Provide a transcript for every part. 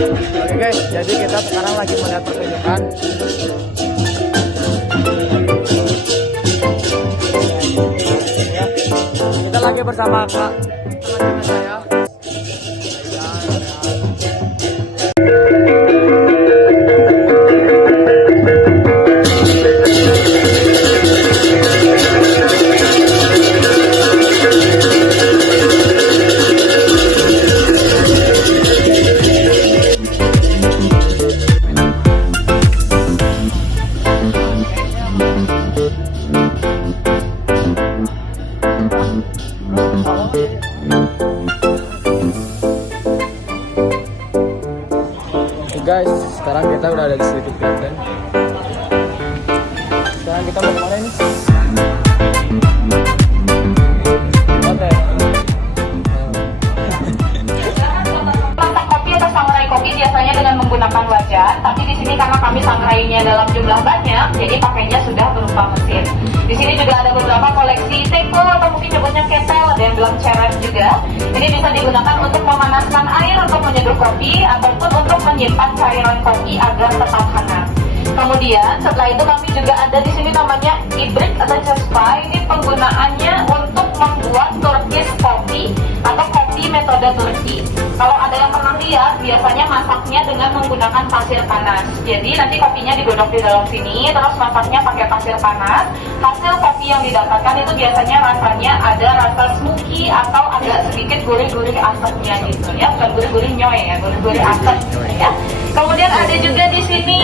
Oke guys, jadi kita sekarang lagi melihat pertunjukan. Ya, kita lagi bersama Kak teman-teman saya. Guys, sekarang kita udah ada di Sedikit Garden. Sekarang kita mau kemana nih? Oke. Masak kopi atau sangrai kopi biasanya dengan menggunakan wajan, tapi di sini karena kami sangrainya dalam jumlah banyak, jadi pakainya sudah berupa mesin. Di sini juga ada beberapa koleksi teko atau mungkin nyebutnya ketel, ada yang bilang ceret juga. Ini bisa digunakan untuk memanaskan air untuk menyeduh kopi ataupun untuk menyimpan cairan kopi agar tetap hangat. Kemudian setelah itu kami juga ada di sini namanya ibrik atau cespa. Ini penggunaannya untuk membuat Turkish kopi atau kopi metode Turki. Kalau ada yang pernah lihat, biasanya masaknya dengan menggunakan pasir panas. Jadi nanti kopinya digodok di dalam sini, terus masaknya pakai pasir panas. Hasil kopi yang didapatkan itu biasanya rasanya ada rasa smoky atau agak sedikit gurih-gurih asapnya gitu ya, bukan gurih-gurih nyoy ya, gurih-gurih asap ya. Kemudian ada juga di sini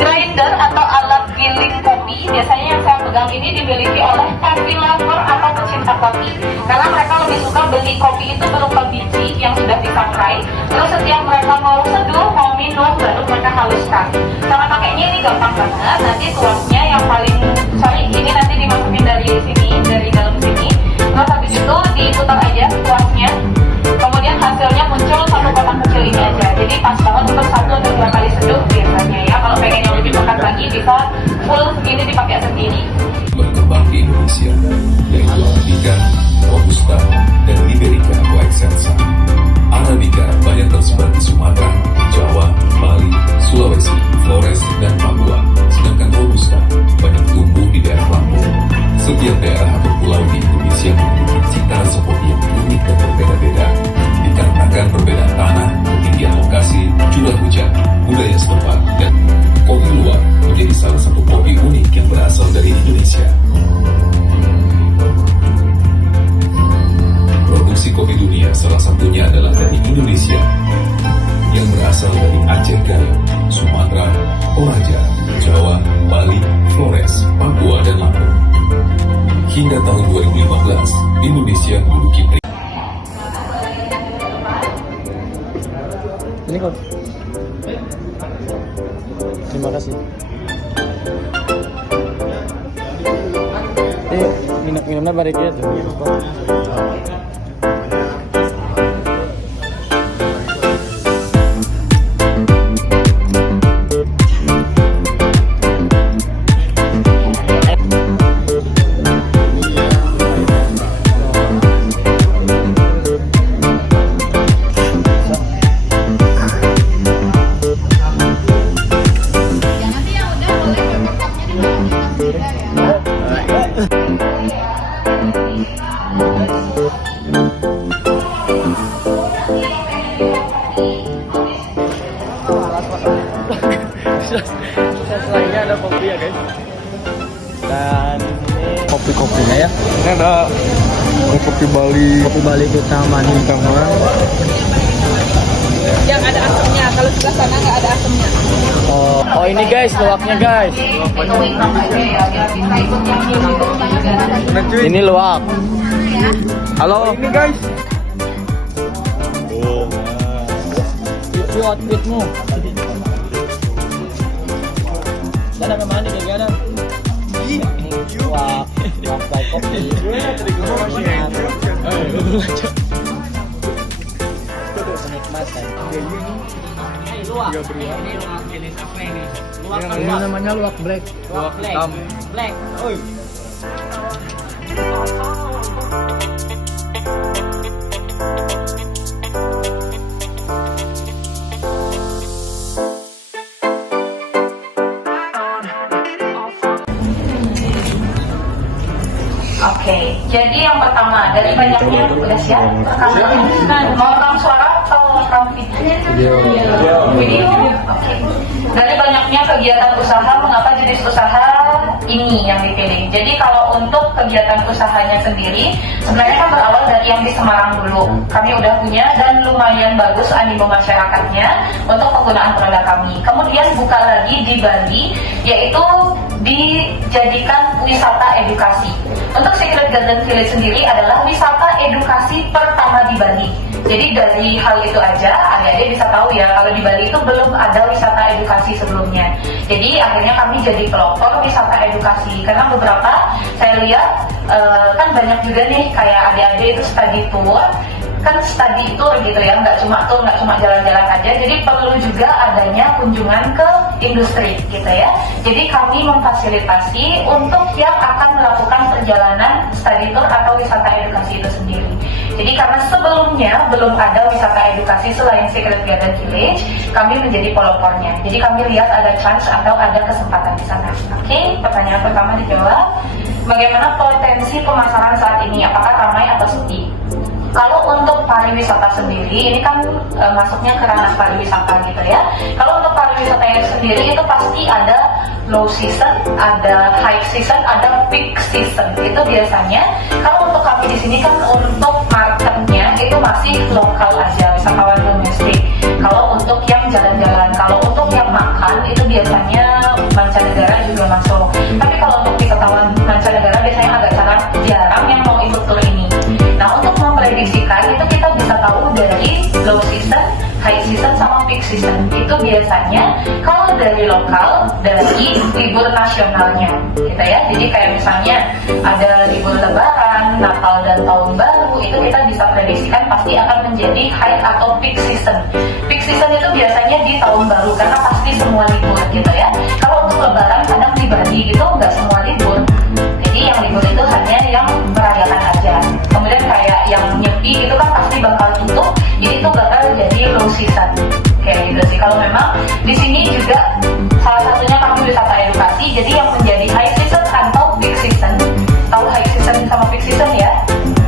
grinder atau alat giling kopi. Biasanya yang saya pegang ini dimiliki oleh coffee lover atau pecinta kopi. Karena mereka lebih suka beli kopi itu berupa biji yang sudah disangrai. Terus setiap mereka mau seduh, mau minum, baru mereka haluskan. Cara pakainya ini gampang banget. Nanti tuangnya yang paling, ini nanti dimasukin dari sini, dari dalam sini. Terus habis itu diputar aja tuangnya. Kemudian hasilnya muncul satu kotak kecil ini aja. Jadi pas banget untuk 1 atau 2 kali seduh biasanya ya. Kalau pengen yang lebih pekat lagi bisa full segini dipakai sendiri. Berkembang di Indonesia, yaitu Arabica, Robusta, dan Liberica White Sensa. Arabica banyak tersebar di Sumatera, Jawa, Bali, Sulawesi, Flores, dan Papua. Sedangkan Robusta banyak tumbuh di daerah Lampung. Setiap daerah atau pulau di Indonesia memiliki cita rasa kopi yang unik dan berbeda-beda. Dikarenakan perbedaan tanah, ketinggian lokasi, curah hujan, budaya setempat, dan kopi luwak menjadi salah satu kopi unik yang berasal dari Indonesia. Produksi kopi dunia salah satunya adalah dari Indonesia, yang berasal dari Aceh Gayo, Sumatera, Toraja, Jawa, Bali, Flores, Papua, dan Lampung. Hingga tahun 2015, Indonesia menduduki Ini kok. Terima kasih. Minumnya balik ya tuh. Selainnya ada kopi ya guys. Dan ini kopi-kopinya ya. Ini ada kopi Bali. Kopi Bali kita mani kamar. Yang ada asamnya, kalau sebelah sana nggak ada asamnya. Oh ini guys, luwaknya guys. Ini luwak. Halo. Ini guys. Review outfitmu. Dan ada mana nih gak ada? Ini luwak by kopi. Kenikmatan. Ini namanya luwak black. Luwak hitam. Black. banyaknya udah siap rekaman. Mau rekam suara atau rekam video? Video. Oke. Dari banyaknya kegiatan usaha, mengapa jenis usaha ini yang dipilih? Jadi kalau untuk kegiatan usahanya sendiri, sebenarnya kan berawal dari yang di Semarang dulu. Kami udah punya dan lumayan bagus animo masyarakatnya untuk penggunaan produk kami. Kemudian buka lagi di Bali, yaitu dijadikan wisata edukasi. Untuk Secret Garden Village sendiri adalah wisata edukasi pertama di Bali. Jadi dari hal itu aja, adik-adik bisa tahu ya, kalau di Bali itu belum ada wisata edukasi sebelumnya. Jadi akhirnya kami jadi pelopor wisata edukasi. Karena beberapa, saya lihat, kan banyak juga nih, kayak adik-adik itu study tour. Kan study tour gitu ya, nggak cuma tour, nggak cuma jalan-jalan aja. Jadi perlu juga adanya kunjungan ke industri gitu ya. Jadi kami memfasilitasi untuk yang akan melakukan perjalanan study tour atau wisata edukasi itu sendiri. Jadi karena sebelumnya belum ada wisata edukasi selain Secret Garden Village, kami menjadi pelopornya. Jadi kami lihat ada chance atau ada kesempatan di sana. Oke, pertanyaan pertama dijawab. Bagaimana potensi pemasaran saat ini? Apakah ramai atau sepi? Kalau untuk pariwisata sendiri, ini kan masuknya ke ranah pariwisata gitu ya. Kalau untuk pariwisatanya sendiri itu pasti ada low season, ada high season, ada peak season. Itu biasanya. Kalau untuk kami di sini kan untuk marketnya itu masih lokal aja, wisatawan domestik. Kalau untuk yang jalan-jalan, kalau untuk yang makan itu biasanya mancanegara juga masuk. Tapi kalau untuk wisatawan mancanegara biasanya agak jarang yang mau ikut tur ini. Nah, untuk memprediksikan itu kita bisa tahu dari low season, high season, sama peak season. Itu biasanya kalau dari lokal, dari libur nasionalnya gitu ya. Jadi kayak misalnya ada libur lebaran, Natal dan Tahun Baru, itu kita bisa prediksikan pasti akan menjadi high atau peak season. Peak season itu biasanya di Tahun Baru karena pasti semua libur gitu ya. Kalau untuk lebaran kadang di Bali itu nggak semua libur. Jadi yang libur itu hanya yang merayakan aja. Kemudian kayak yang nyepi itu kan pasti bakal tutup, jadi itu bakal jadi low season kayak gitu sih. Kalau memang di sini juga salah satunya kami wisata edukasi, jadi yang menjadi high season atau peak season. Tahu high season sama peak season ya?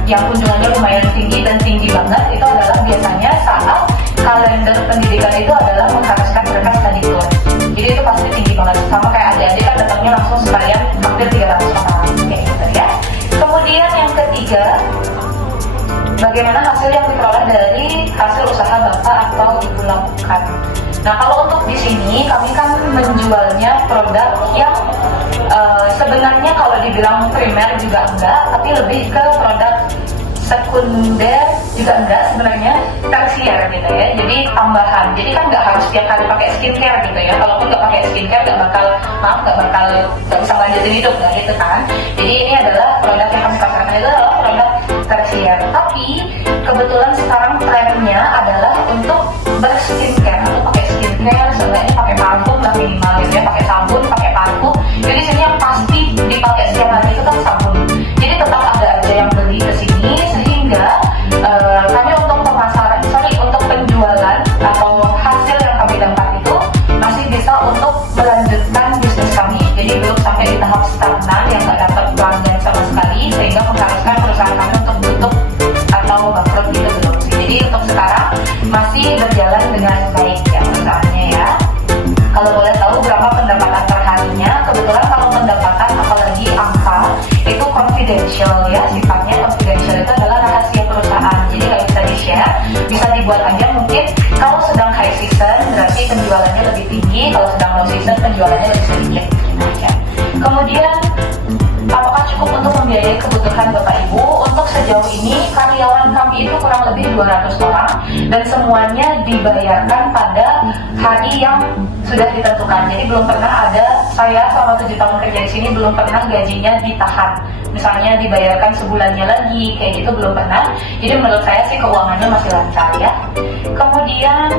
Yang kunjungannya lumayan tinggi dan tinggi banget itu adalah biasanya saat kalender pendidikan itu adalah mengharuskan mereka study tour. Jadi itu pasti tinggi banget. Sama kayak adik-adik kan datangnya langsung sekalian hampir 300 orang kayak gitu ya. Kemudian yang ketiga, bagaimana hasil yang diperoleh dari hasil usaha Bapak atau Ibu lakukan? Nah, kalau untuk di sini kami kan menjualnya produk yang sebenarnya kalau dibilang primer juga enggak, tapi lebih ke produk sekunder juga enggak, sebenarnya tersier gitu ya. Jadi tambahan. Jadi kan nggak harus tiap hari pakai skincare gitu ya. Kalaupun nggak pakai skincare nggak bisa lanjutin hidup nggak gitu kan. Jadi ini adalah produk yang kami pasarkan itu adalah produk tersier. Tapi kebetulan sekarang trennya adalah untuk berskincare atau pakai skincare, sebenarnya pakai parfum lah minimal gitu ya, pakai sabun, pakai parfum. Jadi sini yang pasti dipakai setiap hari itu kan sabun. Jadi tetap ada aja yang beli ke sini sehingga kami untuk penjualan atau hasil yang kami dapat itu masih bisa untuk melanjutkan bisnis kami. Jadi belum sampai di tahap stagnan yang nggak dapat pelanggan sama sekali sehingga mengharuskan perusahaan kami untuk tutup atau bangkrut gitu belum sih. Jadi untuk sekarang masih berjalan dengan baik ya perusahaannya ya. Kalau boleh tahu berapa pendapatan per harinya? Kebetulan kalau pendapatan apalagi angka itu confidential ya, sifatnya confidential itu adalah rahasia perusahaan. Jadi nggak bisa di-share, bisa dibuat aja mungkin kalau sedang high season berarti penjualannya lebih tinggi, kalau sedang low season penjualannya lebih sedikit. Ya. Kemudian apakah cukup untuk membiayai kebutuhan Bapak Ibu? Untuk sejauh ini karyawan kami itu kurang lebih 200 orang dan semuanya dibayarkan pada hari yang sudah ditentukan. Jadi belum pernah ada, saya selama 7 tahun kerja di sini belum pernah gajinya ditahan. Misalnya dibayarkan sebulannya lagi, kayak gitu belum pernah. Jadi menurut saya sih keuangannya masih lancar ya. Kemudian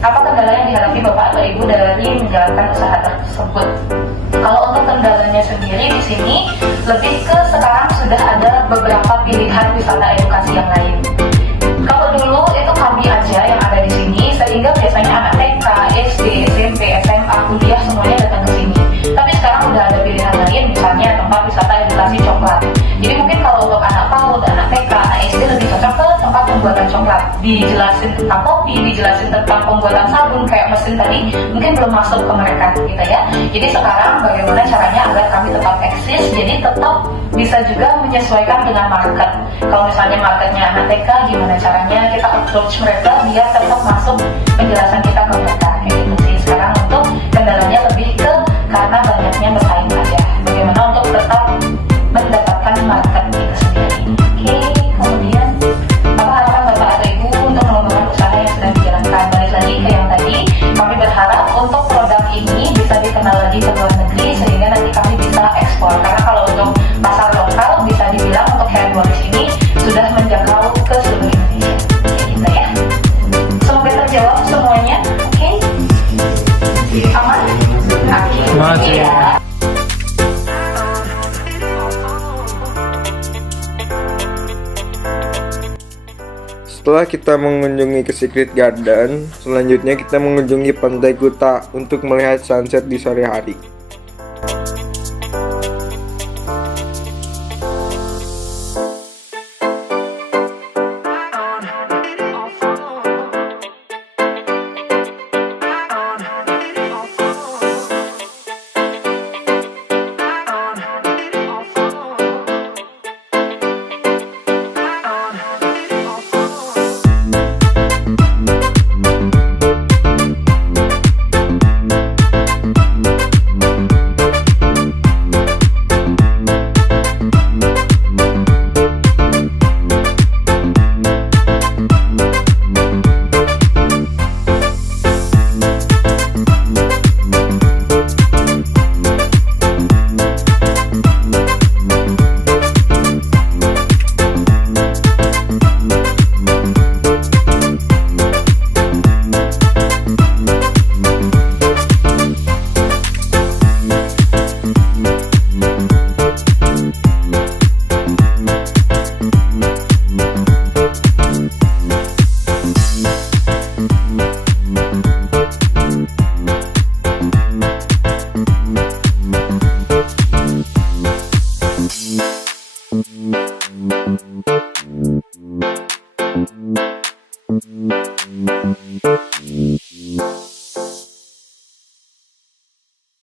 apa kendala yang dihadapi Bapak atau Ibu dari menjalankan usaha tersebut? Kalau untuk kendalanya sendiri di sini lebih ke sekarang sudah ada beberapa pilihan wisata edukasi yang lain. Kalau dulu itu kami aja yang ada di sini, sehingga biasanya anak TK, SD, SMP, SMA, kuliah semuanya datang ke sini. Tapi sekarang udah ada pilihan lain, misalnya tempat wisata edukasi coklat. Jadi mungkin kalau untuk anak PAUD, anak TK, dijelasin tentang kopi, dijelasin tentang pembuatan sabun kayak mesin tadi, mungkin belum masuk ke mereka gitu ya. Jadi sekarang bagaimana caranya agar kami tetap eksis, jadi tetap bisa juga menyesuaikan dengan market. Kalau misalnya marketnya HTK, gimana caranya kita approach mereka biar tetap masuk penjelasan kita ke mereka kayak gitu sih. Sekarang untuk kendalanya lebih ke karena banyaknya pesaing aja. Bagaimana untuk tetap mendapatkan market itu sendiri. Oke, kemudian apa harapan Bapak atau Ibu untuk mengembangkan usaha yang sedang dijalankan? Balik lagi ke yang tadi, kami berharap untuk produk ini bisa dikenal lagi ke luar negeri sehingga nanti kami bisa ekspor. Karena kalau untuk pasar lokal bisa dibilang untuk handwash ini sudah menjangkau ke seluruh Indonesia. Gitu ya. Semoga terjawab semuanya. Oke? Aman? Oke. Makasih. Ya. Setelah kita mengunjungi ke Secret Garden, selanjutnya kita mengunjungi Pantai Kuta untuk melihat sunset di sore hari.